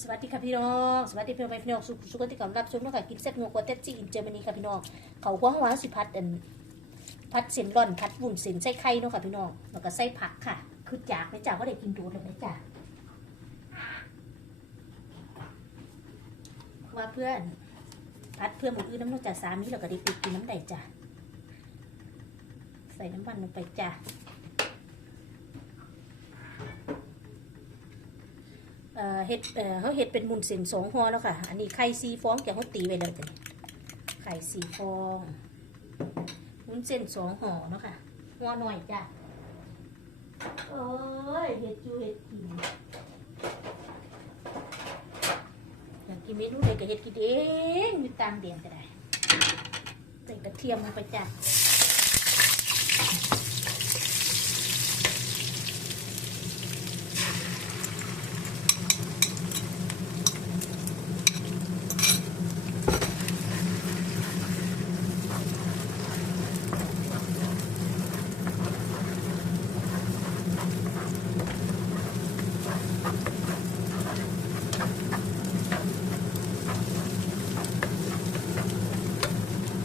สวัสดีค่ะพี่น้องสวัสดีพี่น้องพี่น้องสุขสุขที่กำลังรับชมนะคะกินเซ็ตงัวกัวเต็ดจีอินเจอร์มนีค่ะพี่น้องเขาหัวหัวสิพัดอันพัดเส้นร่อนพัดวุ้นเส้นใส่ไข่เนาะค่ะพี่น้องแล้วก็ใส่ผักค่ะ คือจากไม่จากว่าได้กินดูเลยนะจ๊ะว่าเพื่อนพัดเพื่อนหมูอื่นน้ำนอกจากสามีแล้วก็ได้ปิดกินน้ำใดจ้ะใส่น้ำมันลงไปจ้ะ เอ่อเห็ดเขาเห็ดเป็นมุนเส้นสองห่อแล้วค่ะ อันนี้ไข่ซีฟองแกเขาตีไว้แล้วจ้ะไข่ซีฟองมุนเส้นสองห่อเนาะค่ะห่อหน่อยจ้ะโอ้ยเห็ดจูเห็ดกินอยากกินเมนูใดก็เห็ดกินเองมีตามเดียนก็ได้ใส่กระเทียมลงไปจ้ะ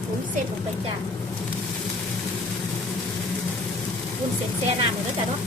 วุ้น เลงไปจ้ะวุ้นเส้นแซ่น้ำเลยแล้วจ้ะเนาะ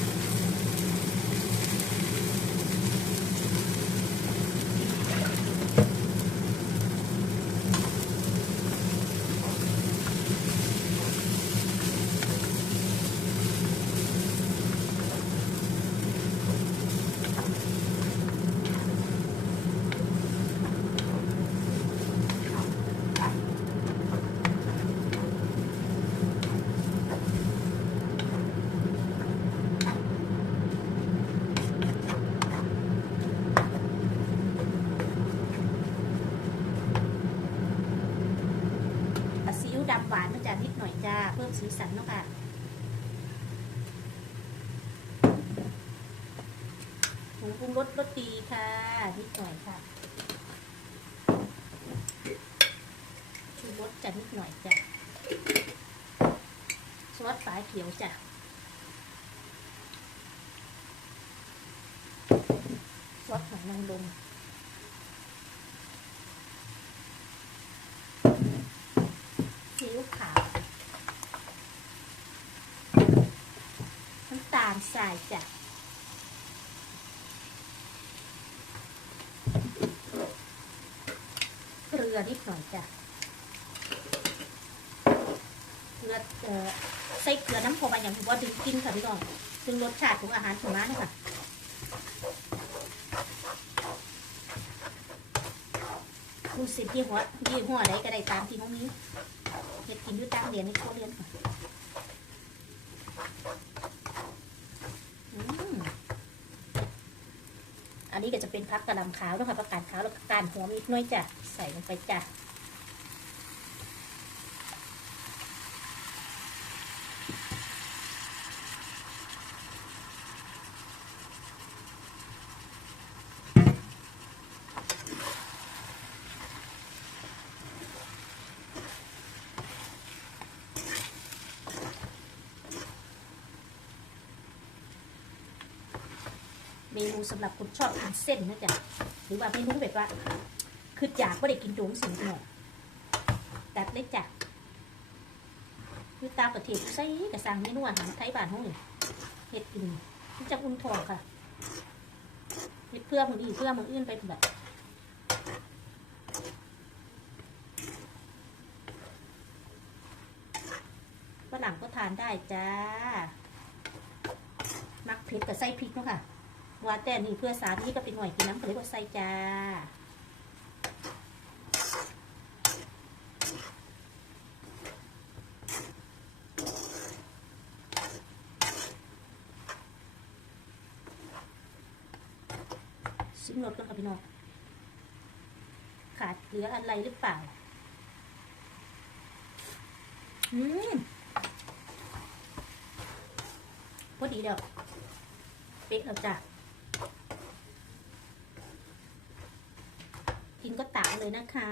ซีอิ๊วดำหวานมาจ้ะนิดหน่อยจ้าเพิ่ม สีสันเนาะค่ะผงปรุงรสรสดีค่ะนิดหน่อยค่ะชูรสจะนิดหน่อยจ้ะซอสฝาเขียวจ้ะซอสของนางรม ซีอิ๊วขาวน้ำตาล ทรายจ้ะเกลือนิดหน่อยจ้ะเกลือเอ่อใส่เกลือน้ำพอมาอย่างที่ว่าดึงกินค่ะพี่น้องดึงรสชาติของอาหารของร้านนะคะคุณสิบยี่ห้อยี่ห้อใดก็ได้ตามที่เขามีเห็ดกินอยู่ตั้งเรียนในคเรียนค่ะอืม อันนี้ก็จะเป็นพักกระลำขาวนะคะผักกาดขาวแล้วก็การหัวมีน้อยจ้ะใส่ลงไปจ้ะ เมนูสำหรับคนชอบกินเส้นนะจ๊ะหรือว่าเมนูแบบว่า คืออยากก็ได้กินโดงสิ่งหน่อยตัดได้จ้ะคือตาประเทศใส่กระสังเมนูอาหารไทยบ้านห้องนี่เห็ดกินที่จะอุ่นทองค่ะเห็ดเพื่อมือดีเพื่อมืออื่นไปแบบฝรั่งก็ทานได้จ้า มักเผ็ดกับไส้พริกเนาะค่ะ ว่าแต่นี่เพื่อสามีก็เป็นหน่วยกินน้ำก็เลยว่าใส่จ้าชิมรสกันค่ะพี่น้องขาดเหลืออะไรหรือเปล่า อืมพอดีเดียวเป๊ะแล้วจ้ะ กินก็ตักเลยนะคะ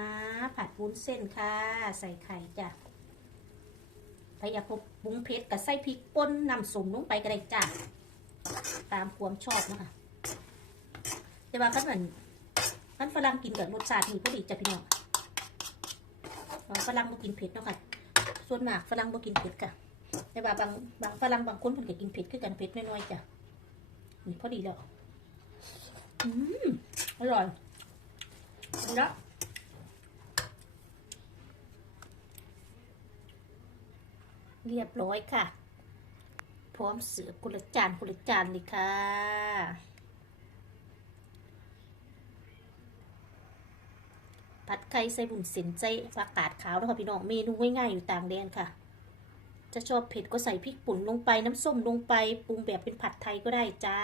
ผัดวุ้นเส้นค่ะ ใส่ไข่จ้ะใครอยากปรุงเผ็ดกับไส้พริกป่นนำสมลงไปก็ได้จ้ะตามความชอบนะคะแต่ว่าขั้นเหมือนมันฝรั่งกินกับรสชาตินี่พอดีจ้ะพี่น้องฝรั่งบ่กินเผ็ดเนาะค่ะ ส่วนมากฝรั่งบ่กินเผ็ดค่ะ แต่ว่าบางบางฝรั่งบางคนเพิ่นก็กินเผ็ดคือกันเผ็ดน้อยๆจ้ะนี่พอดีแล้ว อืมอร่อย แล้วเรียบร้อยค่ะ พร้อมเสือกุลจานกุลจานเลยค่ะ ผัดไข่ใส่บุญเส้นใส่ผักกาดขาวนะคะพี่น้อง เมนูง่ายๆอยู่ต่างแดนค่ะ จะชอบเผ็ดก็ใส่พริกป่นลงไปน้ำส้มลงไปปรุงแบบเป็นผัดไทยก็ได้จ้า